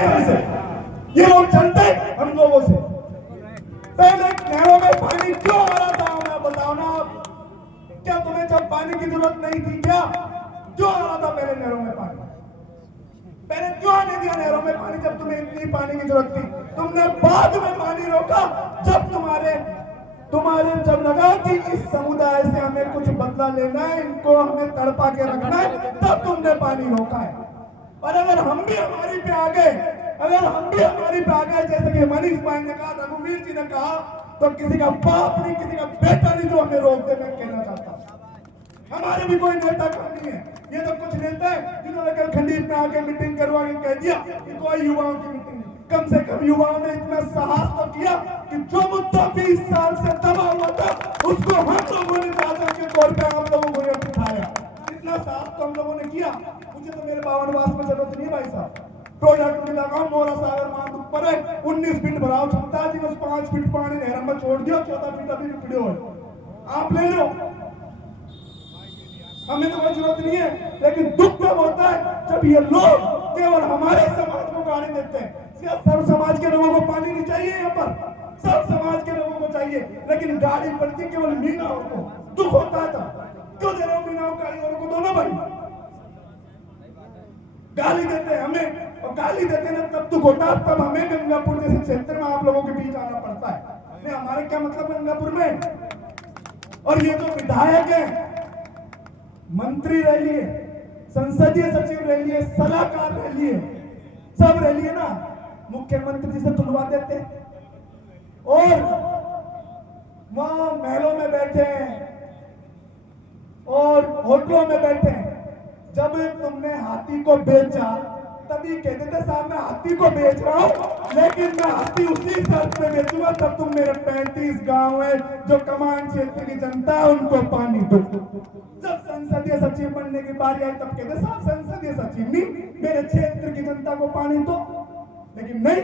नहीं हमसे, ये लोग चलते हम लोगों से। पहले नहरों में पानी क्यों आ रहा था हमें बताओ ना आप। क्या तुम्हें जब पानी की जरूरत नहीं थी क्या क्यों आ रहा था पहले नहरों में पानी? पहले क्यों आने दिया नहरों में पानी जब तुम्हें इतनी पानी की जरूरत थी? तुमने बाद में पानी रोका जब तुम्हारे जब लगा कि इस समुदाय से हमें कुछ बदला लेना है, इनको हमें तड़पा के रखना है, तब तुमने पानी रोका है। और अगर हम भी हमारी पे आ गए, जैसे कि मनीष भाई ने कहा, रघुवीर जी ने कहा, तो किसी का बाप नहीं, किसी का बेटा नहीं जो हमें रोक दे। मैं कहना चाहता हूं हमारे भी कोई नेता कम नहीं है। ये तो कुछ नेता है जिन्होंने कल खंडीर में आके मीटिंग करवा के कह दिया कि कोई युवाओं की मीटिंग नहीं। कम से कम युवाओं ने इतना साहस तो किया कि जो मुद्दा 20 साल से दबा हुआ था उसको हम लोगों ने चाचा के तौर पे हम लोगों को उठाया। इतना साहस तो हम लोगों ने किया। मुझे तो मेरे 52 वास में जरूरत नहीं है भाई साहब। प्रोजेक्ट में लगाओ, मोरा सागर बांध ऊपर है, 19 फीट भराव क्षमता जी, बस 5 फीट पानी नहर में छोड़ दियो, 14 फीट अभी पिड़ो है, आप ले लो, हमें तो कोई जरूरत नहीं है। लेकिन दुख तब होता है जब ये लोग केवल हमारे समाज को गाली देते हैं। सब समाज के लोगों को पानी नहीं चाहिए, यहाँ पर सब समाज के लोगों को चाहिए, लेकिन गाली पड़ती केवल मीनाओं को। दुख होता है तब क्यों दे रहे हो मीनाओं कारीगरों को? दोनों भाई गाली देते हैं हमें, और गाली देते ना तब दुख होता है। तब हमें गंगापुर जैसे क्षेत्र में आप लोगों के बीच आना पड़ता है। नहीं, हमारे क्या मतलब गंगापुर में? और ये तो विधायक है, मंत्री रह लिए, संसदीय सचिव रह लिए, सलाहकार रह लिए, सब रह लिए ना, मुख्यमंत्री जी से तुलवा देते और वहां महलों में बैठे हैं और होटलों में बैठे हैं। जब तुमने हाथी को बेचा तभी कहते थे साहब मैं हाथी को बेच रहा हूं, लेकिन मैं हाथी उसी शर्त पे बेचूंगा तब तुम मेरे 35 गांव है जो कमांड क्षेत्र की जनता है उनको पानी दो। जब संसदीय सचिव बनने की बारी आई तब कहते साहब संसदीय सचिव नहीं, मेरे क्षेत्र की जनता को पानी दो, लेकिन नहीं।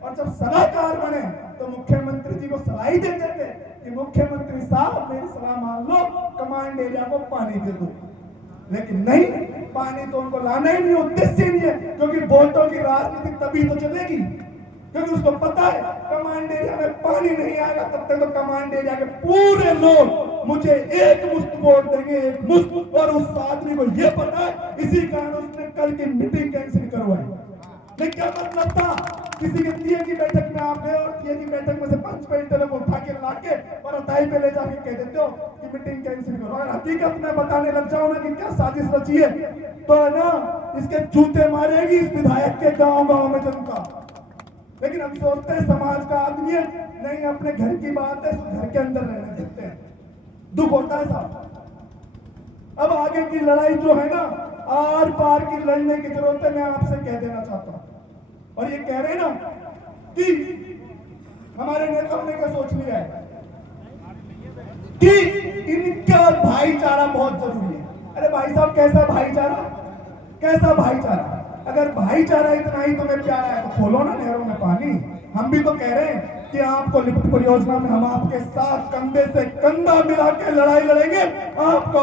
और जब सलाहकार बने तो मुख्यमंत्री जी को सलाह ही दे देते कि मुख्यमंत्री साहब मेरी सलाह मान लो, कमांड एरिया को पानी दे दो, लेकिन नहीं, पानी तो उनको लाना ही नहीं, उद्देश्य नहीं है, क्योंकि वोटों की राजनीति तभी तो चलेगी, क्योंकि उसको पता है कमांड एरिया में पानी नहीं आएगा तब तक तो कमांड एरिया के पूरे लोग मुझे एक मुश्त वोट देंगे, एक मुश्त। और उस आदमी को यह पता है, इसी कारण उसने कल की मीटिंग कैंसिल करवाई। लेकिन क्या मतलब था? किसी के टीए की बैठक में आप गए और टीए की बैठक में से 5 क्विंटल को उठा के लाके और अताई पे ले जाके कह देते हो कि मीटिंग कैंसिल करो। अगर हकीकत में बताने लग जाओ ना कि क्या साजिश रची है तो है ना, इसके जूते मारेगी इस विधायक के गांव में जनता। लेकिन हम सोचते हैं समाज का आदमी है, नहीं अपने घर की बात है, घर के अंदर रहने देते हैं। दुख होता है साहब। अब आगे की लड़ाई जो है ना, आर पार की लड़ने की जरूरत है, मैं आपसे कह देना चाहता हूं। और ये कह रहे हैं ना कि हमारे नेताओं ने क्या सोच लिया है कि इनका भाईचारा बहुत जरूरी है। अरे भाई साहब कैसा भाईचारा, कैसा भाईचारा? अगर भाईचारा इतना ही तुम्हें प्यारा है तो खोलो ना नहरों में पानी। हम भी तो कह रहे हैं कि आपको लिफ्ट परियोजना में हम आपके साथ कंधे से कंधा मिला के लड़ाई लड़ेंगे। आपको